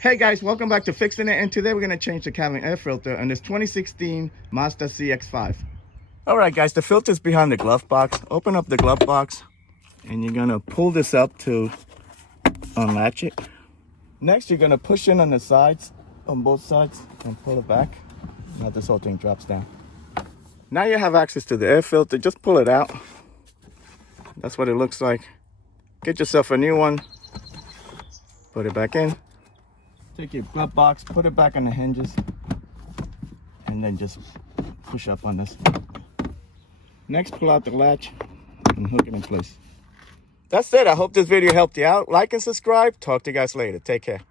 Hey guys, welcome back to Fixin' It, and today we're going to change the cabin air filter on this 2016 Mazda CX-5. Alright guys, the filter's behind the glove box. Open up the glove box and you're going to pull this up to unlatch it. Next you're going to push in on the sides, on both sides, and pull it back. Now this whole thing drops down. Now you have access to the air filter, just pull it out. That's what it looks like. Get yourself a new one, put it back in. Take your glove box, put it back on the hinges, and then just push up on this. Next, pull out the latch and hook it in place. That's it. I hope this video helped you out. Like and subscribe. Talk to you guys later. Take care.